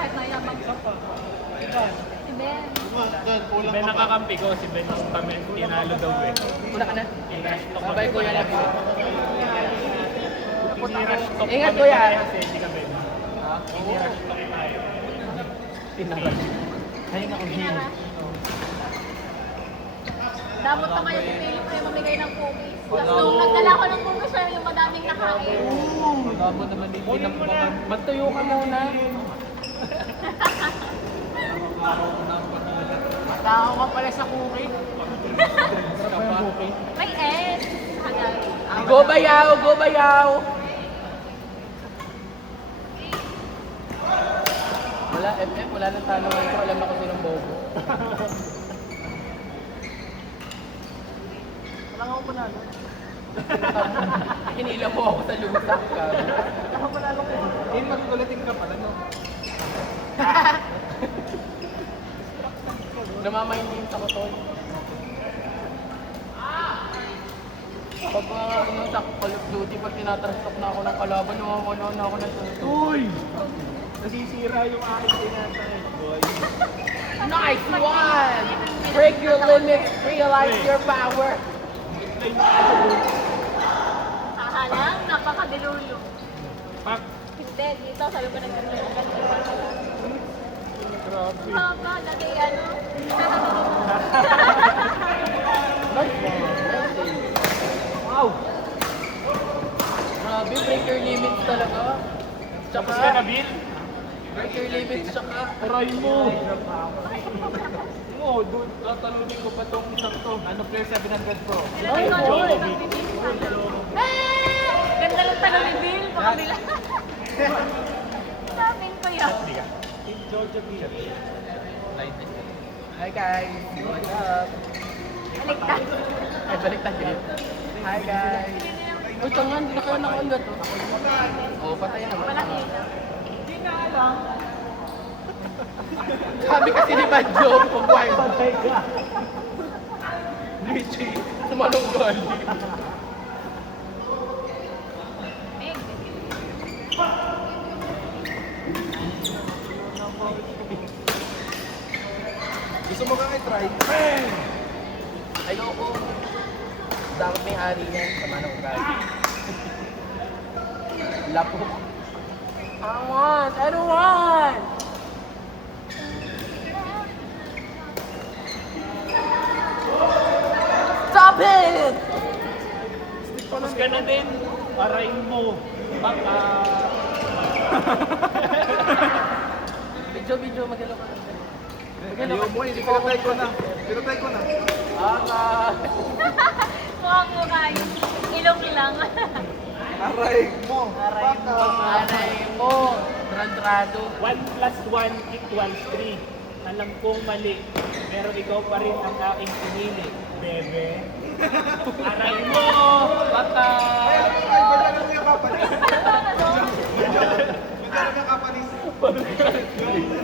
kahit mayabang. Si Ben. Ben nakakampi ko, si Ben Stamen, tinalo daw eh. Una ka na. Sabay ko yan. Ini-rush talk Ingat, kami kuya. parehas eh, hindi ka Ben. Ini-rush talk tayo. Tinarush. Ay, naku, Damot na kayo si Philip na yung mamigay ng cookies. Tapos nung nagdala ko ng cookies, siya yung madaming nakain. Magabo naman din ng mga... Magtuyo ka muna. Matao ka pala sa cookie. May S. Hangal. Go bayaw! Go bayaw! Wala, FF, wala nang tanong ito. Alam na ko silang bobo. Wala nga ako panalo. Hinila mo ako sa lutak ka. Ako panalo ko. Eh, magkulating ka pala, no? Namamaintin sa kotoy. Pag sa Call of Duty, pag tinatranstok na ako ng kalaban, namamano na ako ng tuto. Uy! Nasisira yung aking tinatay. Boy. Nice one! Break your limits, realize your power. Sahalang, napakadilulo. Pak! Hindi, dito, sabi ko nagkakaroon. Grabe. Baba, dati ano. Wow! Grabe, break your limits talaga. Tapos ka na, Bill? Break your limits, tsaka. Aray mo! Oo, doon, tatalunin ko pa tong isang to. Ano player 700 Pro? Nilagay ko ano, ganda ng talo ni Bill, pakabila. Sabihin ko yan. Georgia Bill. Hi guys! What's up? Baliktad. Ay, baliktad yun. Hi guys! Uy, tanga, hindi na kayo nakaundat to. Oo, patay na. Malaki. Hindi na alam. Sabi kasi ni Badjo, pagbuhay mo. Patay ka. Richie, sumalong doon. Meg. Gusto mo kang i-try? Ayoko. Dapat may ari niyan, sama ng ugali. Lapo. I don't want! Stop it! Tapos ka na din. Aray mo. Baka. Video, magalaw ka. Ayaw mo, hindi pinatay ko na. Pinatay ko na. Mukhang mukha yun. Ilong lang. Aray mo. Aray mo, aray mo. Trantrado. 1 plus 1 equals 3. Alam kong mali. Pero ikaw pa rin ang aking pinili. Bebe. Aray mo! Baka! Ay, wala nang yung kapanis. Wala nang yung kapanis.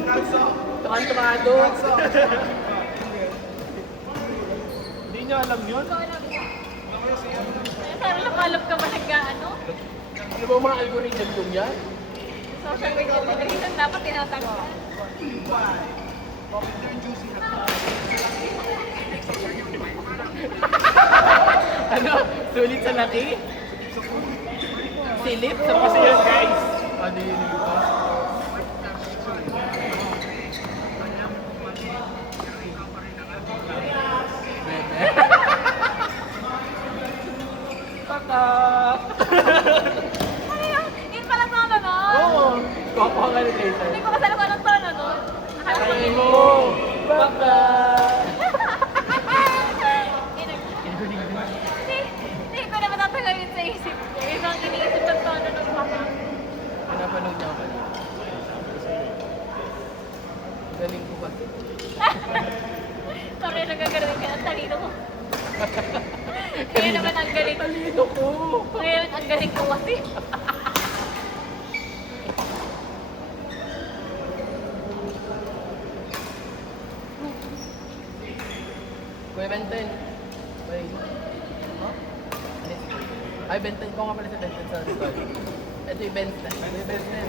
Kalso. Trantrado. Kalso. Hindi nyo alam yun? Sabi lumalap ka ba nag-ano? Ano ba mga algorithm kung yan? Social media algorithm dapat tinatanggal. Ano? Sulit sa laki? Silip sa Kasi yan guys. Ano yun? Baka! Ano yun? Yun pala tono nun? Oo! Kuha ka rin later. Hindi ko kasi alam kung anong tono nun. Akala ko Aray yun. mo! Baka! Hindi ko naman tatanggalin sa isip ko. Ibang iniisip ng tono ng baka. Pinapanood niya ako kanina. Galing ko kasi. Sorry, nagagaling ka. Ang talino ko. Ngayon naman ang galing. Talino ko! Ngayon ang galing ko kasi. Kuya Benten. Wait. Huh? Ay, Benten ko nga pala si Benten. Sorry. Ito yung Benten. Kuya Benten.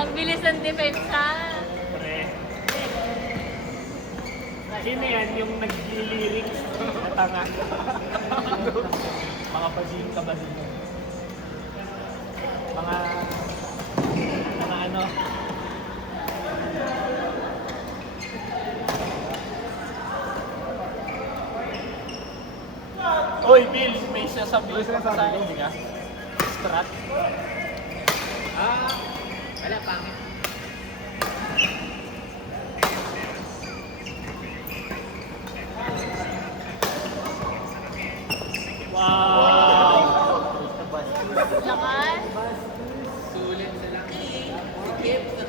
Ang bilis ng depensa. Pre. Sino yan yung nag-lyrics na tanga? Mga bazing. Mga ano? Oy, Bill, may sasabihin ka sa akin, di ka? Strat? Wala, pangit. Wow! Lakas. Sulit sa laki. Sikip sa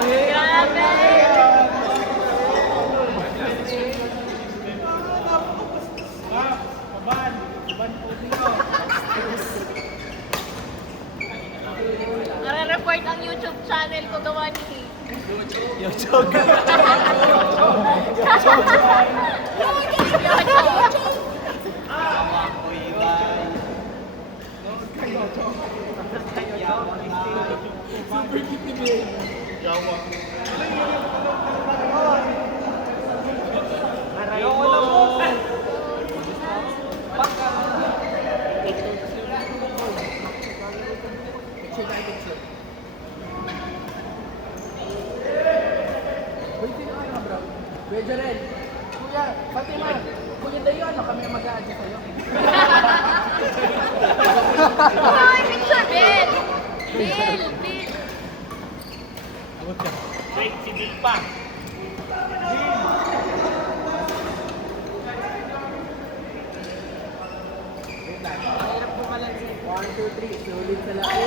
Grabe. Nare-report ang YouTube channel ko gawa ni YouTube. Aray mo! picture tayo, picture. Uy, sino ka bro? Kuya Jarel. Kuya, Fatima. Kuya Dayo, ano kami mag-a-adjust sa'yo? Ay, picture, Bill! Bill! Wait, si Bill pa. Mahirap bumalansi. 1, 2, 3. Sulit sa laki.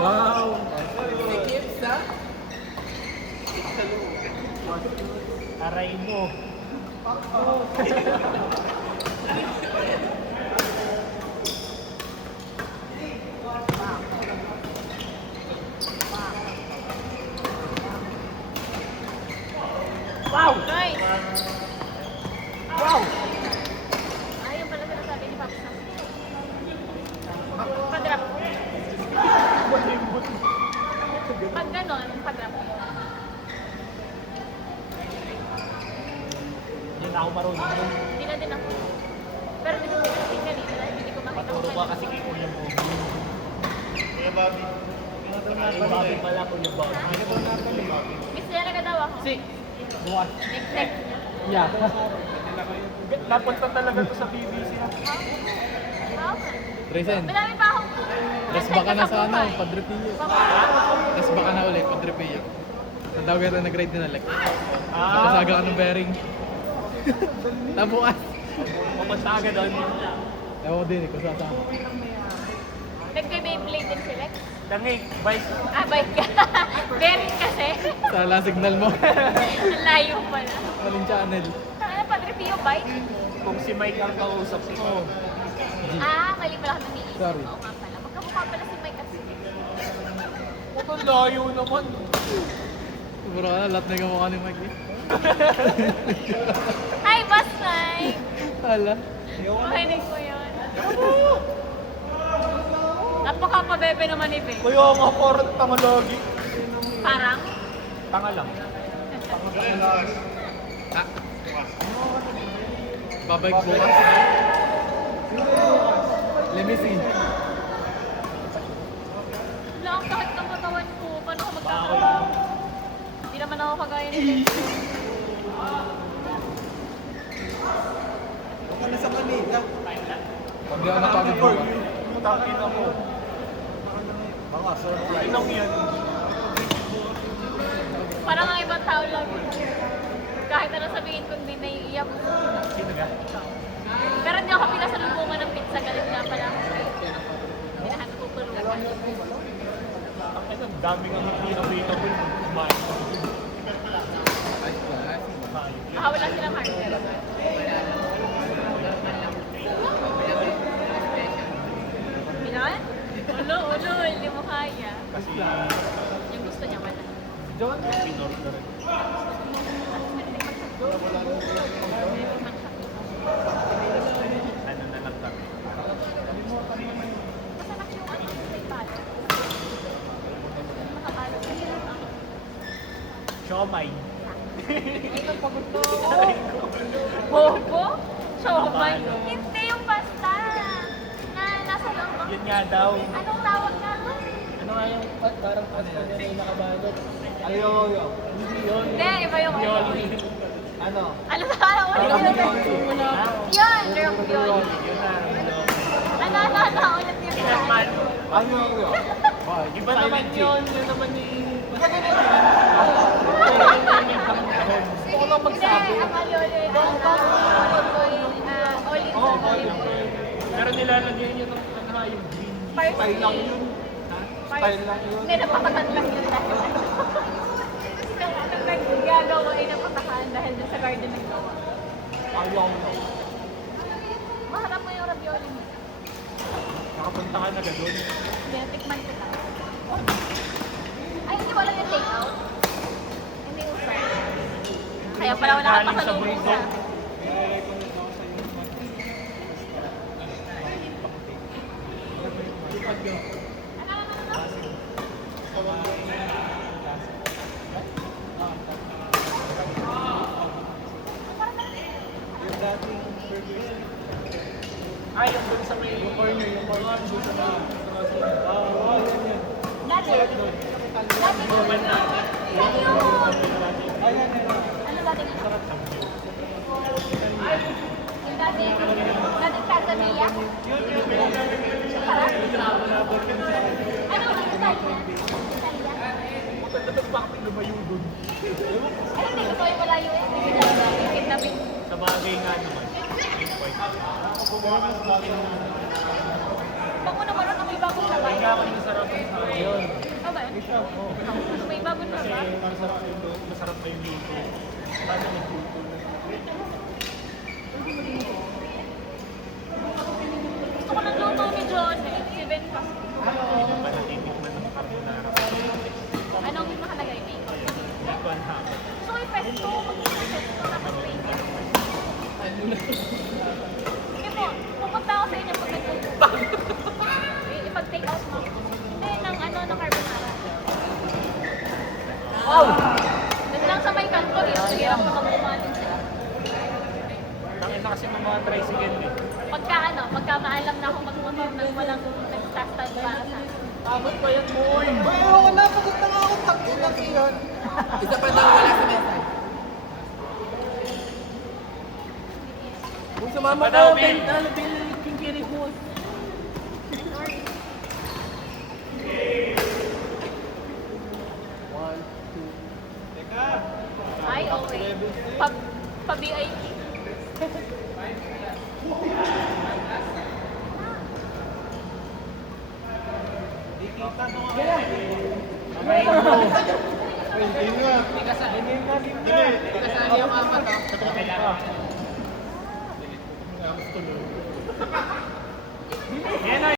Wow. Sikip sa? Sikip sa loob. Aray mo. Wow! Nice! Wow! Ayun pala sinasabi ni Pops. Pag-drop. Pag ganon, pag-drop. Hindi na ako marunong. Hindi na din ako. Pero hindi ko kasi kanina dahil hindi ko makita Paturo ka kasi kay Kuya mo. Kuya Bobby. Kuya Bobby pala, Kuya Bobby. Miss talaga daw ako. Si, buwan. Nek-nek. Yeah. Napunta talaga to sa BBC. Wow. Resen, Madami pa akong res baka na sa ano, Padre Pio. Res baka na ulit, Padre Pio. Ang daw kita nag-ride din na like. Nakasaga ka ng bearing. Tabukas. Pupunta ka doon. Ewan ko din eh, kung sasama. Nagbe-Beyblade din sila. Tangik, bike. Ah, bike ka. Bearing kasi. Sala signal mo. Ang layo pala. Maling channel. Ano pa, Tripio bike? Kung si Mike ang kausap ko. Ah, mali pala ako naniisip. Sorry. Oo nga pala. Magkamukha pala si Mike at si Ang layo naman. Siguro ka na, lahat na yung mukha ni Mike eh. Hi, Boss Mike! Hala. Makinig ko yun. Napaka-pabebe naman ni Be. Kuya nga parang tanga lagi. Parang? Tanga lang. Babalik bukas. Let me see. Wala akong sakit ng katawan ko. Paano ako Bakit? magkakaroon? Hindi naman ako kagaya ni Lex. Pag di ako napagod bukas. Takin ako. Mga surprise. Inong yan. Parang ang ibang tao lang. Kahit ano sabihin ko, hindi naiiyak. Sino ka? Pero hindi ako pinasalubungan ng pizza. Galit nga pala ako. Hinahanap ko po rin. Ang daming ang available. Kumain. Ah, wala silang hardware. Pinan? Ulo, hindi mo kaya. Kasi Yung gusto niya wala. pinorder. Ano na lang kami. Masarap yung ano, may palo. Makapalo kasi yung ang Siomay. bobo. Siomay. Hindi yung pasta. Na nasa loob. Yun nga daw. Anong tawag nga doon? Ano nga yung parang pasta na rin nakabalot? Ayo. Hindi yun. Hindi, iba yung Yoli. Ano? Ano na ulit ulit. Yun, ravioli. Yun na. Ulit yung Kinakman. Ayo. Iba naman yun. Yun naman yung... Gusto ko lang magsabi. Hindi, ang alioli, ang olive oil. Pero nilalagyan yun ng ano yung green. Style lang yun. Style lang yun. Hindi, napakatan lang yun dahil. Nung naggagawa ay napakahan dahil dun sa garden naggawa. Ayaw. Maharap mo yung ravioli mo. Nakapunta ka na doon. Hindi, tikman ko lang. Ay, hindi wala yung take out? Hindi yung fry. Kaya pala wala kang Galing sa pasalubong bulldog. sa... Ay, yung doon sa may... Yung corner. Yung corner. Doon sa may... yan. Dati. Dati yung... Dati yung... Ano dati nga? Yung dati... Dati Casamia? Sarap? Ano ang Italia? Italia? Bakit lumayo doon? Ay, hindi. Gusto ko yung malayo eh. Hindi ko yung kitabi. Sa bagay nga naman. Bango naman ron, may bagong sabay. Kaya ako yung masarap ang sa yun. Oh, ba? May bagong Kasi sabay. masarap pa yung luto. Paano nagluto? Gusto ko ng luto ni John eh. Si Ben pa. Panatinig man ng carbonara. Anong makalagay na ito? Hindi ko alam. Gusto ko yung pesto. Pesto na mag-paper. Sige po, pupunta ako sa inyo pag nagluto. Ipag-take out mo. Hindi, ng ano, ng carbonara. Wow! Doon lang sa may kanto, hirap na mabumatin sila. Tangin na kasi ng mga tricycle eh. Pagka maalam na ako magmotor nang walang nagtastag para sa akin. Abot pa yan, boy! Ayoko na. Pagod na nga ako. Takbo na yun. Isa pa daw wala sa mesa. Kung sumama Isa pa daw, ka, Ben. Ben, yung kiri mo. Ay, okay. Pa-VIP. Kasali yung apat ah. Yan na